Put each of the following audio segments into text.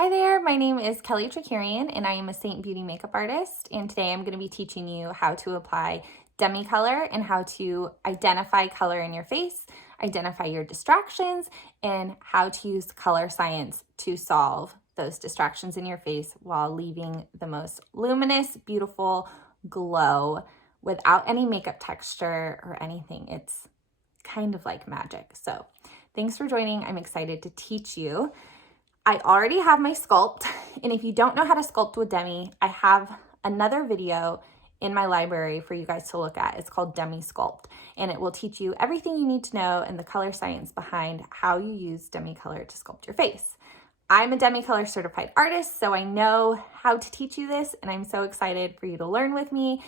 Hi there, my name is Kelly Trakarian and I am a Seint Beauty makeup artist, and today I'm going to be teaching you how to apply Demi Colour and how to identify color in your face, identify your distractions, and how to use color science to solve those distractions in your face while leaving the most luminous, beautiful glow without any makeup texture or anything. It's kind of like magic. So thanks for joining. I'm excited to teach you. I already have my sculpt, and if you don't know how to sculpt with Demi, I have another video in my library for you guys to look at. It's called Demi Sculpt, and it will teach you everything you need to know and the color science behind how you use Demi Colour to sculpt your face. I'm a Demi Colour certified artist, so I know how to teach you this, and I'm so excited for you to learn with me.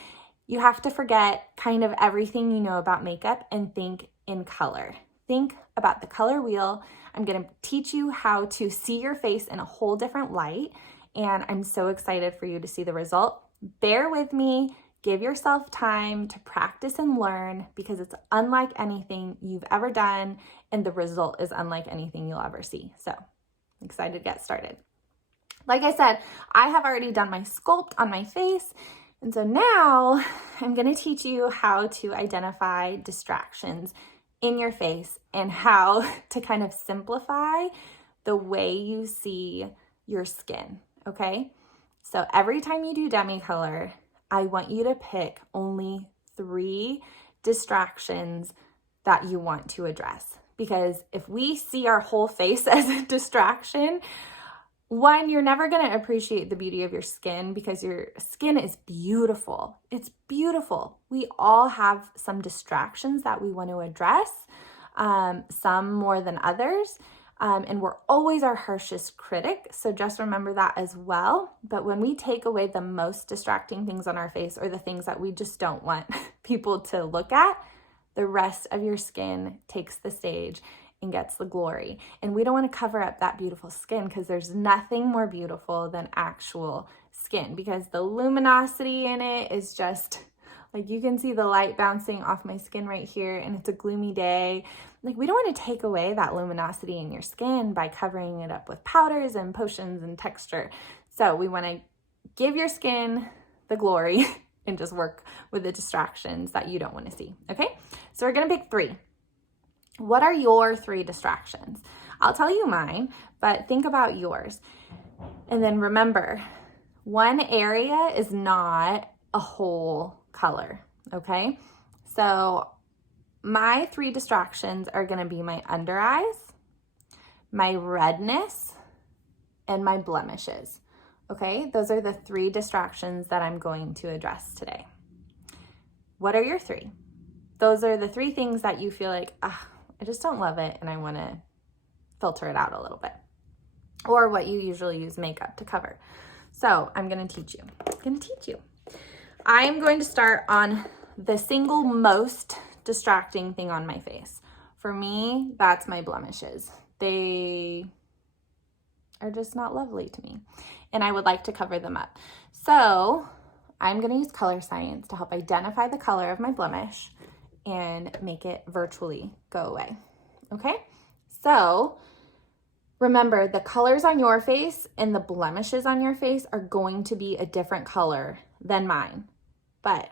You have to forget kind of everything you know about makeup and think in color. Think about the color wheel. I'm going to teach you how to see your face in a whole different light, and I'm so excited for you to see the result. Bear with me. Give yourself time to practice and learn because it's unlike anything you've ever done, and the result is unlike anything you'll ever see. So I'm excited to get started. Like I said, I have already done my sculpt on my face, and so now I'm going to teach you how to identify distractions in your face and how to kind of simplify the way you see your skin, okay? So every time you do Demi Colour, I want you to pick only 3 distractions that you want to address. Because if we see our whole face as a distraction, one, you're never going to appreciate the beauty of your skin because your skin is beautiful. It's beautiful. We all have some distractions that we want to address, some more than others, and we're always our harshest critic, so just remember that as well. But when we take away the most distracting things on our face or the things that we just don't want people to look at, the rest of your skin takes the stage and gets the glory. And we don't want to cover up that beautiful skin because there's nothing more beautiful than actual skin, because the luminosity in it is just like, you can see the light bouncing off my skin right here, and it's a gloomy day. Like, we don't want to take away that luminosity in your skin by covering it up with powders and potions and texture. So we want to give your skin the glory and just work with the distractions that you don't want to see. Okay, so we're going to pick 3. What are your 3 distractions? I'll tell you mine, but think about yours. And then remember, one area is not a whole color, okay? So my 3 distractions are gonna be my under eyes, my redness, and my blemishes, okay? Those are the 3 distractions that I'm going to address today. What are your 3? Those are the 3 things that you feel like, I just don't love it and I want to filter it out a little bit, or what you usually use makeup to cover. So I'm going to teach you. I'm going to start on the single most distracting thing on my face. For me, that's my blemishes. They are just not lovely to me, and I would like to cover them up. So I'm going to use color science to help identify the color of my blemish and make it virtually go away. Okay, so remember, the colors on your face and the blemishes on your face are going to be a different color than mine, but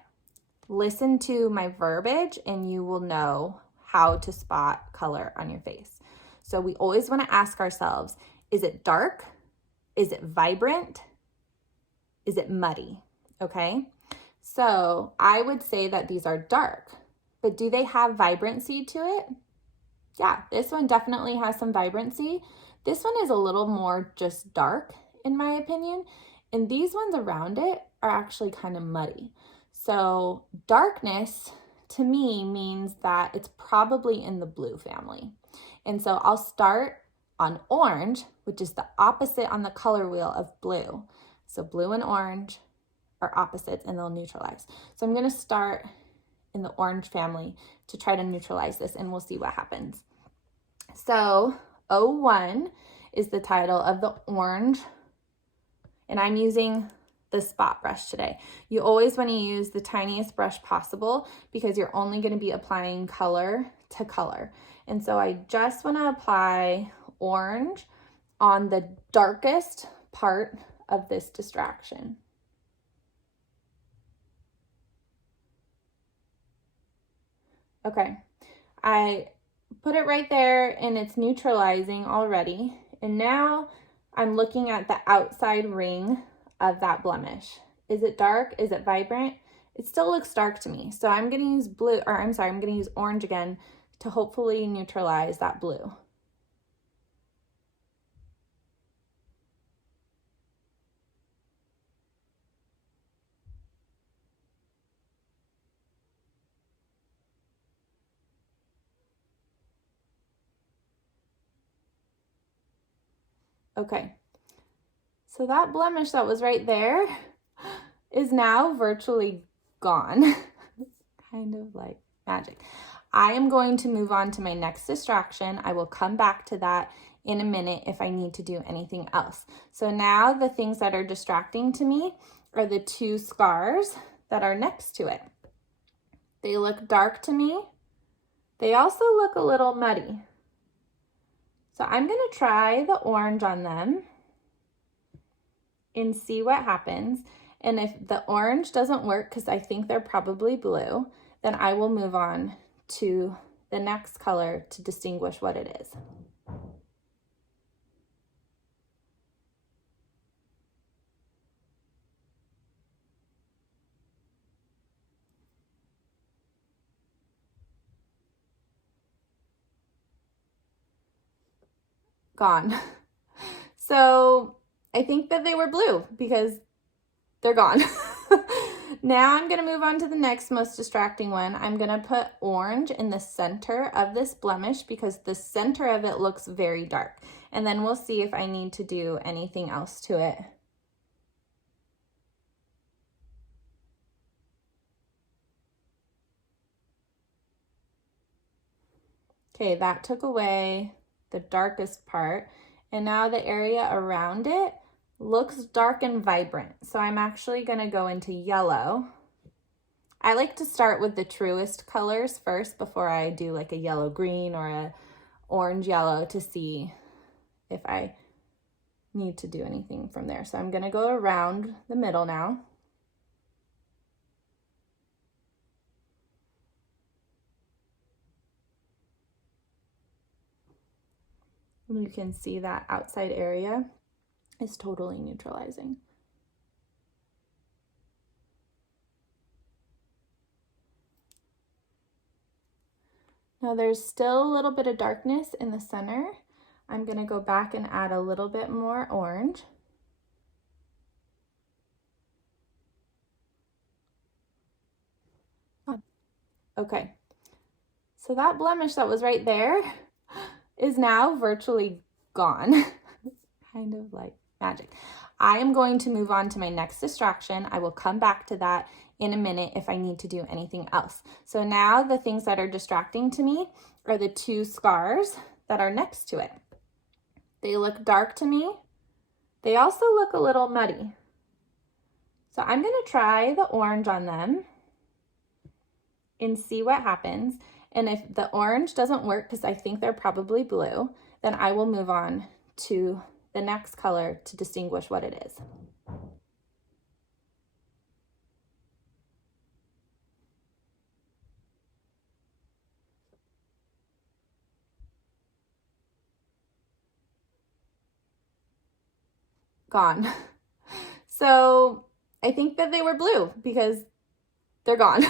listen to my verbiage and you will know how to spot color on your face. So we always want to ask ourselves, is it dark? Is it vibrant? Is it muddy? Okay, so I would say that these are dark. But do they have vibrancy to it? Yeah, this one definitely has some vibrancy. This one is a little more just dark, in my opinion. And these ones around it are actually kind of muddy. So darkness, to me, means that it's probably in the blue family. And so I'll start on orange, which is the opposite on the color wheel of blue. So blue and orange are opposites and they'll neutralize. So I'm going to start in the orange family to try to neutralize this, and we'll see what happens. So 01 is the title of the orange, and I'm using the spot brush today. You always want to use the tiniest brush possible because you're only going to be applying color to color. And so I just want to apply orange on the darkest part of this distraction. Okay, I put it right there and it's neutralizing already. And now I'm looking at the outside ring of that blemish. Is it dark? Is it vibrant? It still looks dark to me. So I'm gonna use I'm gonna use orange again to hopefully neutralize that blue. Okay, so that blemish that was right there is now virtually gone. Kind of like magic. I am going to move on to my next distraction. I will come back to that in a minute if I need to do anything else. So now the things that are distracting to me are the two scars that are next to it. They look dark to me. They also look a little muddy. So I'm going to try the orange on them and see what happens. And if the orange doesn't work, because I think they're probably blue, then I will move on to the next color to distinguish what it is. Gone. So I think that they were blue because they're gone. Now I'm going to move on to the next most distracting one. I'm going to put orange in the center of this blemish because the center of it looks very dark. And then we'll see if I need to do anything else to it. Okay, that took away the darkest part. And now the area around it looks dark and vibrant. So I'm actually going to go into yellow. I like to start with the truest colors first before I do like a yellow green or a orange yellow to see if I need to do anything from there. So I'm going to go around the middle now. And you can see that outside area is totally neutralizing. Now there's still a little bit of darkness in the center. I'm going to go back and add a little bit more orange. Okay, so that blemish that was right there is now virtually gone. Kind of like magic. I am going to move on to my next distraction. I will come back to that in a minute if I need to do anything else. So now the things that are distracting to me are the two scars that are next to it. They look dark to me. They also look a little muddy. So I'm going to try the orange on them and see what happens. And if the orange doesn't work, because I think they're probably blue, then I will move on to the next color to distinguish what it is. Gone. So I think that they were blue because they're gone.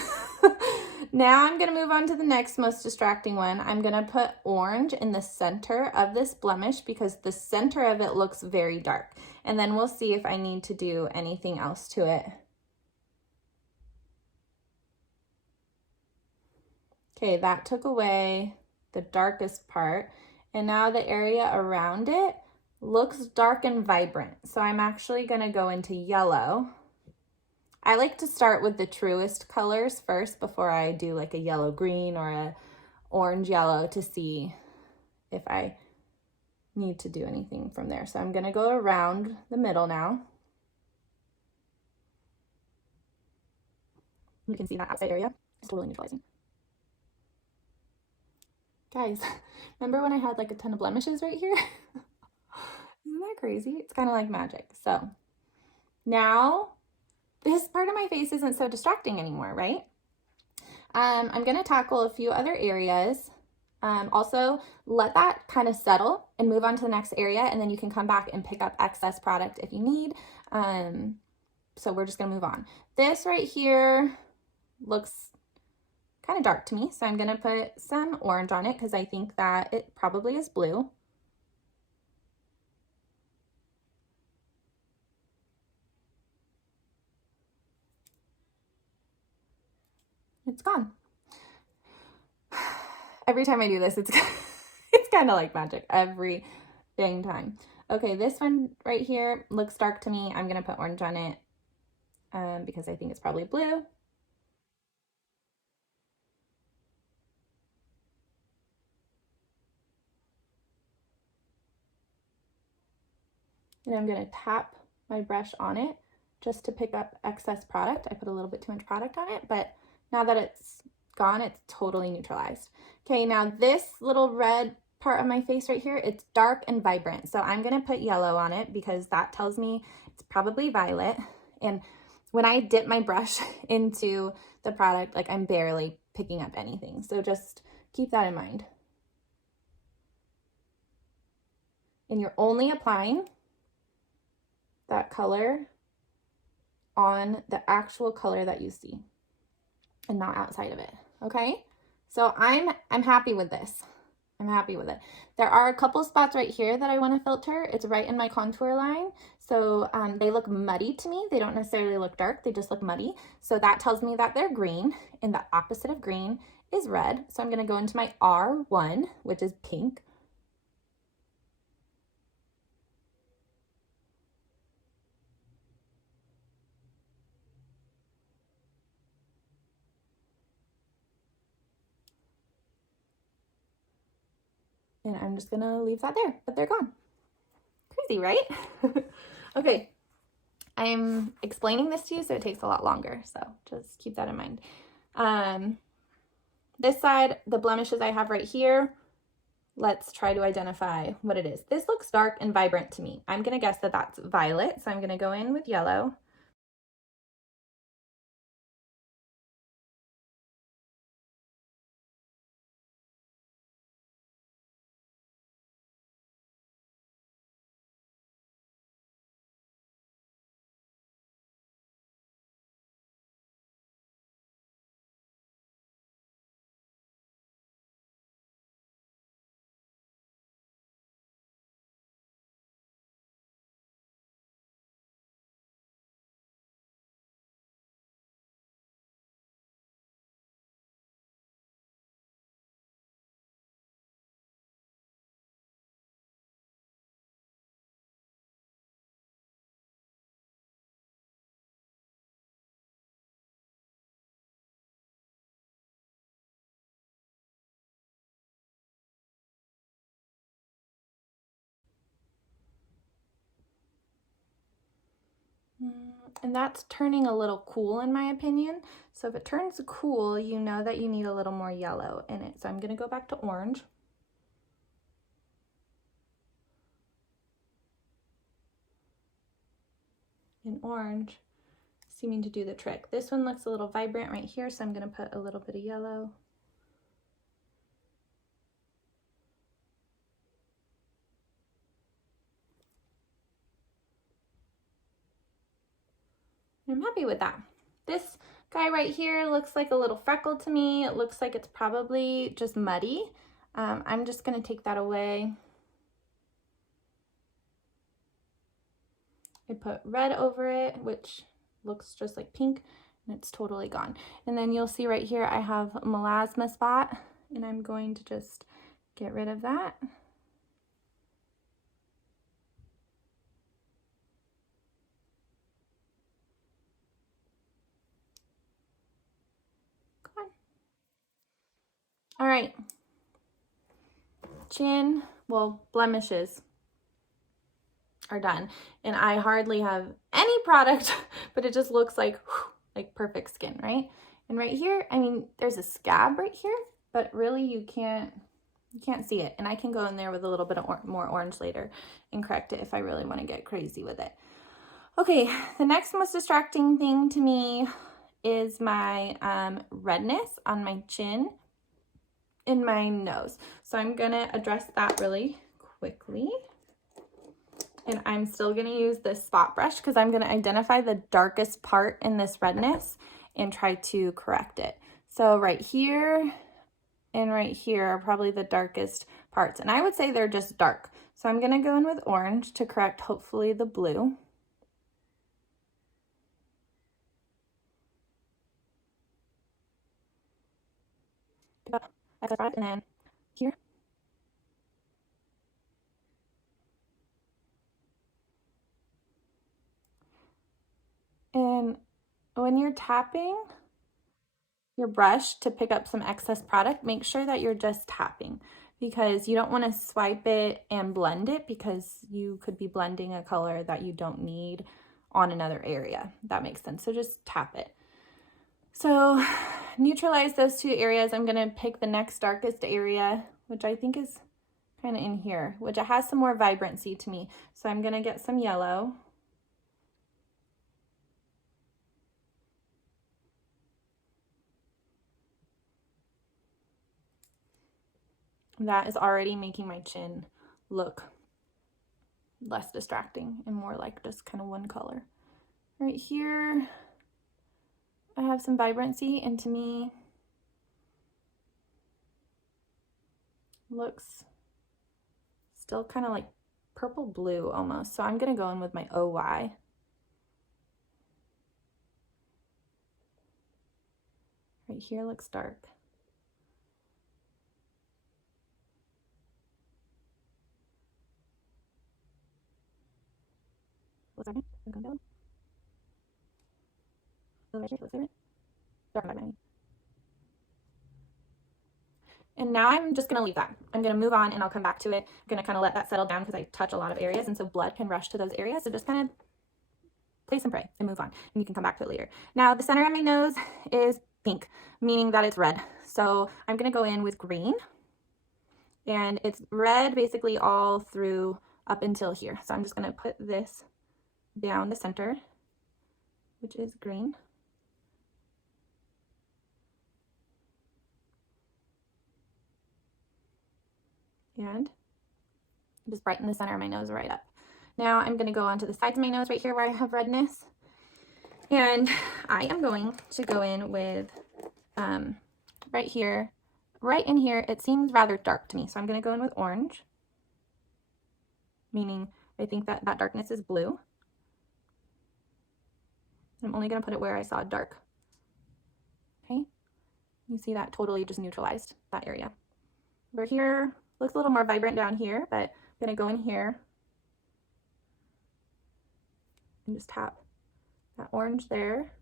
Now I'm going to move on to the next most distracting one. I'm going to put orange in the center of this blemish because the center of it looks very dark. And then we'll see if I need to do anything else to it. Okay, that took away the darkest part. And now the area around it looks dark and vibrant. So I'm actually going to go into yellow. I like to start with the truest colors first before I do like a yellow green or a orange yellow to see if I need to do anything from there. So I'm going to go around the middle now. You can see that outside area is totally neutralizing. Guys, remember when I had like a ton of blemishes right here? crazy? It's kind of like magic. So now this part of my face isn't so distracting anymore, right? I'm going to tackle a few other areas. Also, let that kind of settle and move on to the next area, and then you can come back and pick up excess product if you need. So we're just going to move on. This right here looks kind of dark to me, so I'm going to put some orange on it because I think that it probably is blue. It's gone. Every time I do this, it's it's kind of like magic every dang time. Okay, this one right here looks dark to me. I'm gonna put orange on it because I think it's probably blue. And I'm gonna tap my brush on it just to pick up excess product. I put a little bit too much product on it, but now that it's gone, it's totally neutralized. Okay, now this little red part of my face right here, it's dark and vibrant. So I'm gonna put yellow on it because that tells me it's probably violet. And when I dip my brush into the product, like I'm barely picking up anything. So just keep that in mind. And you're only applying that color on the actual color that you see and not outside of it, okay? So I'm happy with this. I'm happy with it. There are a couple spots right here that I want to filter. It's right in my contour line. So they look muddy to me. They don't necessarily look dark. They just look muddy. So that tells me that they're green, and the opposite of green is red. So I'm going to go into my R1, which is pink. And I'm just going to leave that there, but they're gone. Crazy, right? Okay. I'm explaining this to you, so it takes a lot longer. So just keep that in mind. This side, the blemishes I have right here, let's try to identify what it is. This looks dark and vibrant to me. I'm going to guess that that's violet. So I'm going to go in with yellow. And that's turning a little cool in my opinion. So if it turns cool, you know that you need a little more yellow in it. So I'm going to go back to orange. And orange seeming to do the trick. This one looks a little vibrant right here, so I'm going to put a little bit of yellow. I'm happy with that. This guy right here looks like a little freckle to me. It looks like it's probably just muddy. I'm just going to take that away. I put red over it, which looks just like pink, and it's totally gone. And then you'll see right here I have a melasma spot, and I'm going to just get rid of that. All right, chin, well, blemishes are done. And I hardly have any product, but it just looks like perfect skin, right? And right here, I mean, there's a scab right here, but really you You can't see it, and I can go in there with a little bit of more orange later and correct it if I really want to get crazy with it. Okay, the next most distracting thing to me is my redness on my chin and my nose. So I'm gonna address that really quickly. And I'm still gonna use this spot brush because I'm gonna identify the darkest part in this redness and try to correct it. So right here and right here are probably the darkest parts. And I would say they're just dark. So I'm gonna go in with orange to correct hopefully the blue. And then here. And when you're tapping your brush to pick up some excess product, make sure that you're just tapping because you don't want to swipe it and blend it because you could be blending a color that you don't need on another area. That makes sense. So just tap it. So neutralize those two areas. I'm going to pick the next darkest area, which I think is kind of in here, which it has some more vibrancy to me. So I'm going to get some yellow. That is already making my chin look less distracting and more like just kind of one color. Right here, I have some vibrancy, and to me, looks still kind of like purple blue almost. So I'm gonna go in with my OY. Right here looks dark. Looks dark. And now I'm just gonna leave that. I'm gonna move on and I'll come back to it. I'm gonna kind of let that settle down because I touch a lot of areas and so blood can rush to those areas. So just kind of place and pray and move on, and you can come back to it later. Now the center of my nose is pink, meaning that it's red. So I'm gonna go in with green, and it's red basically all through up until here. So I'm just gonna put this down the center, which is green. And just brighten the center of my nose right up. Now I'm gonna go on to the sides of my nose right here where I have redness. And I am going to go in with right here, right in here, it seems rather dark to me. So I'm gonna go in with orange, meaning I think that that darkness is blue. I'm only gonna put it where I saw dark. Okay, you see that totally just neutralized that area. Over here, looks a little more vibrant down here, but I'm gonna go in here and just tap that orange there.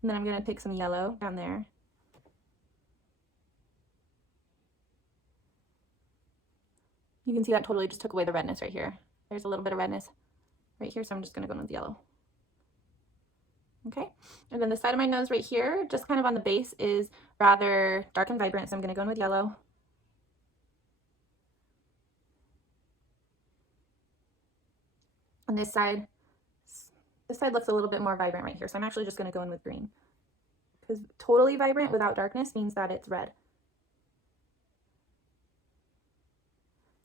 And then I'm gonna pick some yellow down there. You can see that totally just took away the redness right here. There's a little bit of redness right here, so I'm just gonna go in with yellow. Okay, and then the side of my nose right here, just kind of on the base, is rather dark and vibrant, so I'm gonna go in with yellow. On this side looks a little bit more vibrant right here, so I'm actually just gonna go in with green. Because totally vibrant without darkness means that it's red.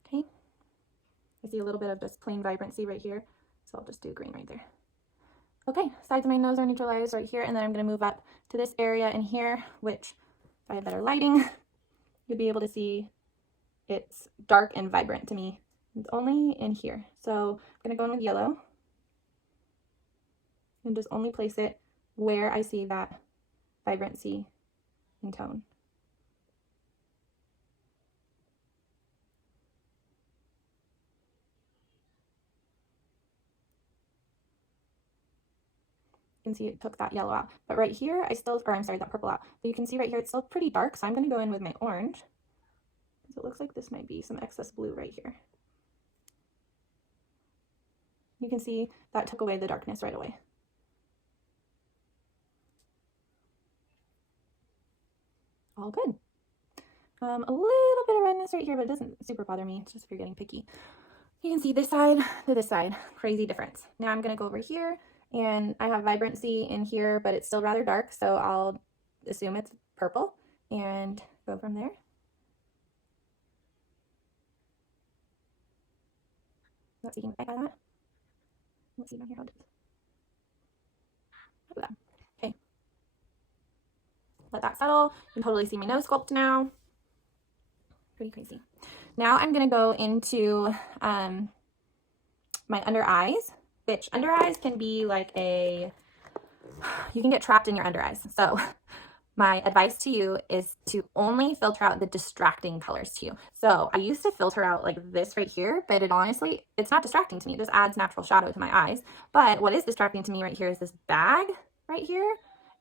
Okay, I see a little bit of just plain vibrancy right here, so I'll just do green right there. Okay, sides of my nose are neutralized right here, and then I'm gonna move up to this area in here, which if I had better lighting, you'll be able to see it's dark and vibrant to me. It's only in here. So I'm gonna go in with yellow and just only place it where I see that vibrancy and tone. You can see it took that yellow out, but right here I still, or I'm sorry, that purple out. So you can see right here it's still pretty dark, so I'm going to go in with my orange because it looks like this might be some excess blue right here. You can see that took away the darkness right away. All good. A little bit of redness right here, but it doesn't super bother me. It's just if you're getting picky. You can see this side to this side, crazy difference. Now I'm gonna go over here, and I have vibrancy in here, but it's still rather dark, so I'll assume it's purple and go from there. Let's see, can I add that? Let's see down here how it is. Look at that. Okay. Let that settle. You can totally see my nose sculpt now. Pretty crazy. Now I'm gonna go into my under eyes, which under eyes can be like you can get trapped in your under eyes. So my advice to you is to only filter out the distracting colors to you. So I used to filter out like this right here, but it's not distracting to me. It just adds natural shadow to my eyes. But what is distracting to me right here is this bag right here.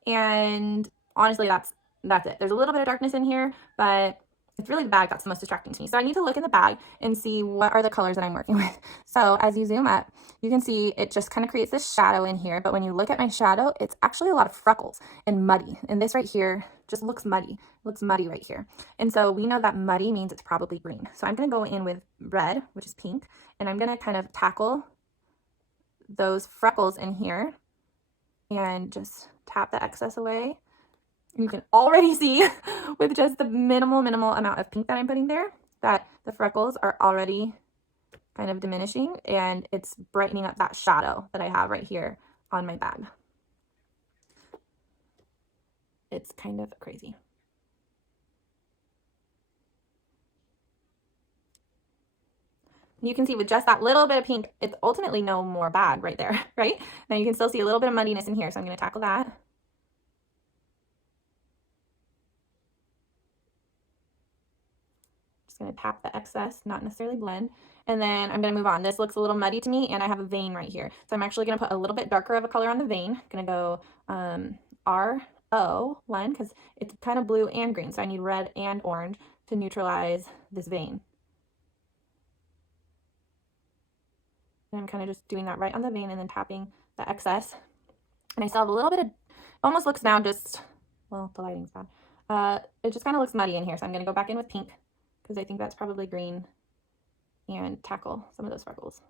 And honestly, that's it. There's a little bit of darkness in here, but it's really the bag that's the most distracting to me. So I need to look in the bag and see what are the colors that I'm working with. So as you zoom up, you can see it just kind of creates this shadow in here. But when you look at my shadow, it's actually a lot of freckles and muddy. And this right here just looks muddy. It looks muddy right here. And so we know that muddy means it's probably green. So I'm going to go in with red, which is pink, and I'm going to kind of tackle those freckles in here and just tap the excess away. You can already see with just the minimal amount of pink that I'm putting there that the freckles are already kind of diminishing, and it's brightening up that shadow that I have right here on my bag. It's kind of crazy. You can see with just that little bit of pink, it's ultimately no more bag right there, right? Now you can still see a little bit of muddiness in here, so I'm going to tackle that. Going to tap the excess, not necessarily blend, and then I'm going to move on. This looks a little muddy to me, and I have a vein right here, so I'm actually going to put a little bit darker of a color on the vein. I'm going to go R01 because it's kind of blue and green, so I need red and orange to neutralize this vein. And I'm kind of just doing that right on the vein and then tapping the excess. And I still have a little bit of, almost looks now just, well, the lighting's bad. It just kind of looks muddy in here, so I'm going to go back in with pink, because I think that's probably green, and tackle some of those freckles.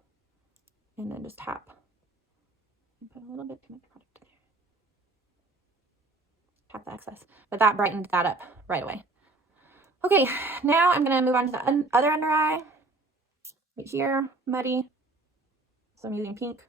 And then just tap. And put a little bit too much product in there. Tap the excess. But that brightened that up right away. Okay, now I'm going to move on to the other under eye. Right here, muddy. So I'm using pink.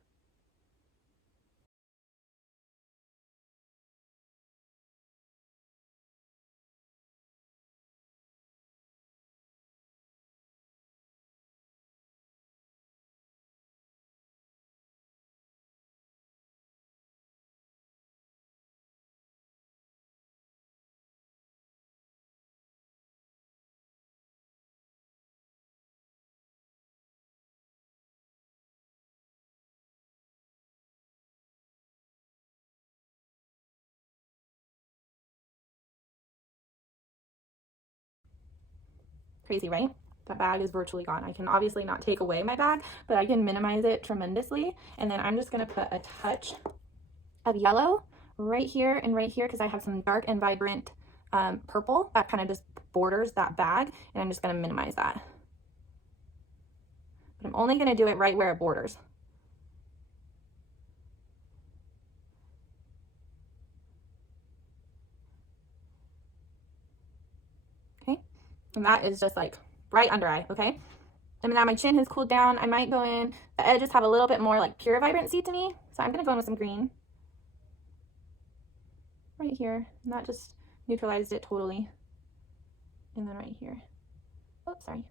Crazy, right? That bag is virtually gone. I can obviously not take away my bag, but I can minimize it tremendously. And then I'm just going to put a touch of yellow right here and right here, because I have some dark and vibrant purple that kind of just borders that bag, and I'm just going to minimize that. But I'm only going to do it right where it borders. Okay, and that is just like right under eye. Okay, and now my chin has cooled down. I might go in, the edges have a little bit more like pure vibrancy to me, so I'm going to go in with some green right here, and that just neutralized it totally. And then right here, oops, sorry,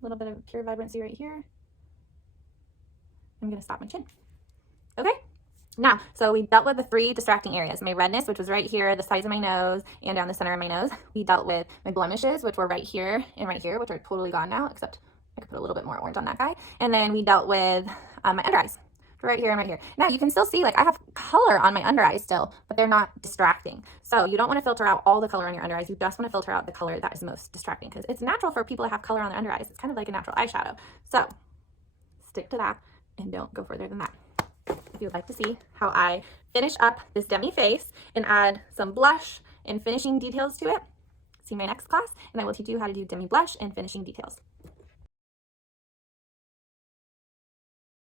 a little bit of pure vibrancy right here. I'm going to stop my chin. Okay, now, so we dealt with the 3 distracting areas. My redness, which was right here, the sides of my nose, and down the center of my nose. We dealt with my blemishes, which were right here and right here, which are totally gone now, except I could put a little bit more orange on that guy. And then we dealt with my under eyes, right here and right here. Now, you can still see, like, I have color on my under eyes still, but they're not distracting. So you don't want to filter out all the color on your under eyes. You just want to filter out the color that is most distracting, because it's natural for people to have color on their under eyes. It's kind of like a natural eyeshadow. So stick to that and don't go further than that. if you would like to see how I finish up this Demi face and add some blush and finishing details to it, see my next class and I will teach you how to do Demi blush and finishing details.